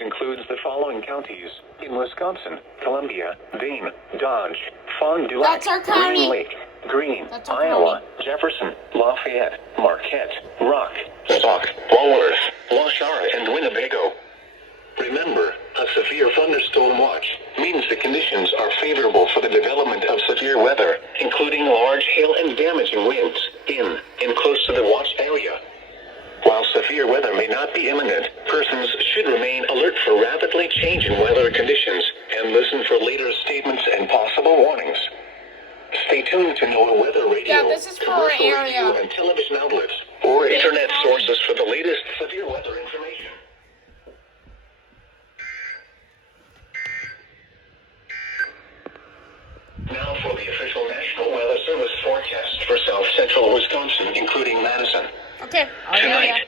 includes the following counties in Wisconsin: Columbia, Vane, Dodge, Fond du Lac, That's our county. Green Lake, Greene, That's our Iowa, county. Jefferson, Lafayette, Marquette, Rock, Sauk, Walworth, Waushara, and Winnebago. Remember, a severe thunderstorm watch means the conditions are favorable for the development of severe weather, including large hail and damaging winds in and close to the watch area. While severe weather may not be imminent, persons should remain alert for rapidly changing weather conditions and listen for later statements and possible warnings. Stay tuned to NOAA Weather Radio, Yeah, this is for our commercial area. radio and television outlets, or internet sources for the latest severe weather information. Now for the official National Weather Service forecast for south central Wisconsin, including Madison. Okay, I'll hear ya. Tonight,